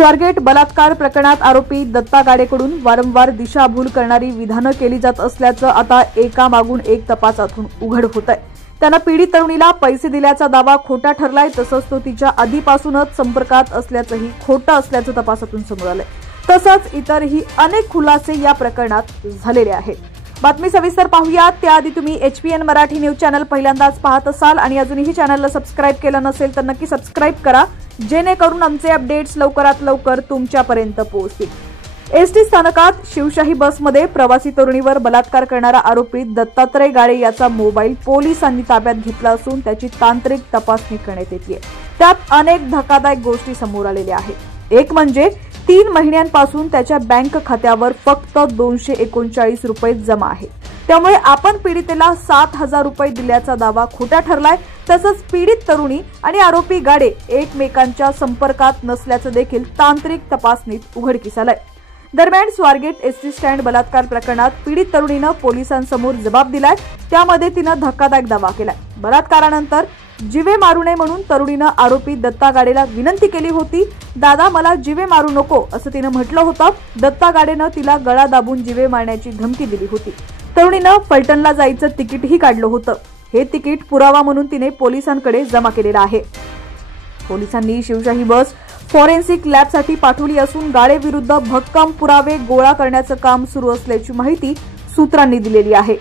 स्वारगेट बलात्कार प्रकरणात आरोपी दत्ता गाडेकडून वारंवार दिशाभूल करणारी विधानं केली जात असल्याचं आता एकामागून एक तपासातून उघड होतंय। त्यानं पीडित तरुणीला पैसे दिल्याचा दावा खोटा ठरलाय, तसंच तो तिच्या आधीपासूनच संपर्कात असल्याचंही खोटं असल्याचं तपासातून समोर आलंय। तसंच इतरही अनेक खुलासे या प्रकरणात झालेले आहेत। बातमी सविस्तर पाहूया त्याआधी तुम्ही HPN मराठी न्यूज चॅनल पहिल्यांदाच पाहत असाल आणि अजूनही चॅनलला सबस्क्राइब केलं नसेल तर नक्की सबस्क्राइब करा, जेणेकरून आमचे अपडेट्स लवकरात लवकर तुमच्यापर्यंत पोहोचतील। एसटी स्थानकात शिवशाही बसमध्ये प्रवासी तरुणीवर बलात्कार करणारा आरोपी दत्तात्रय गाडे याचा मोबाईल पोलिसांनी ताब्यात घेतला असून त्याची तांत्रिक तपासणी करण्यात येते। त्यात अनेक धक्कादायक गोष्टी समोर आलेल्या आहेत। एक म्हणजे 3 महिन्यांपासून त्याच्या बँक खात्यावर फक्त 239 रुपये जमा आहेत। त्यामुळे आपण पीडितेला 7,000 रुपये दिल्याचा दावा खोटा ठरलाय। तसंच पीडित तरुणी आणि आरोपी गाडे एकमेकांच्या संपर्कात नसल्याचं देखील तांत्रिक तपासणीत उघडकीस आलंय। दरम्यान स्वारगेट एसटी स्टँड बलात्कार प्रकरणात पीडित तरुणीनं पोलिसांसमोर जबाब दिलाय। त्यामध्ये तिनं धक्कादायक दावा केलाय। बलात्कारानंतर जीवे मारू नये म्हणून तरुणीनं आरोपी दत्ता गाडेला विनंती केली होती। दादा मला जीवे मारू नको असं तिनं म्हटलं होतं। दत्ता गाडेनं तिला गळा दाबून जीवे मारण्याची धमकी दिली होती। तरुणीनं फलटणला जायचं तिकीटही काढलं होतं। हे तिकीट पुरावा म्हणून तिने पोलिसांकडे जमा केलेलं आहे। पोलिसांनी शिवशाही बस फॉरेन्सिक लॅबसाठी पाठवली असून गाडेविरुद्ध भक्कम पुरावे गोळा करण्याचं काम सुरू असल्याची माहिती सूत्रांनी दिलेली आहे।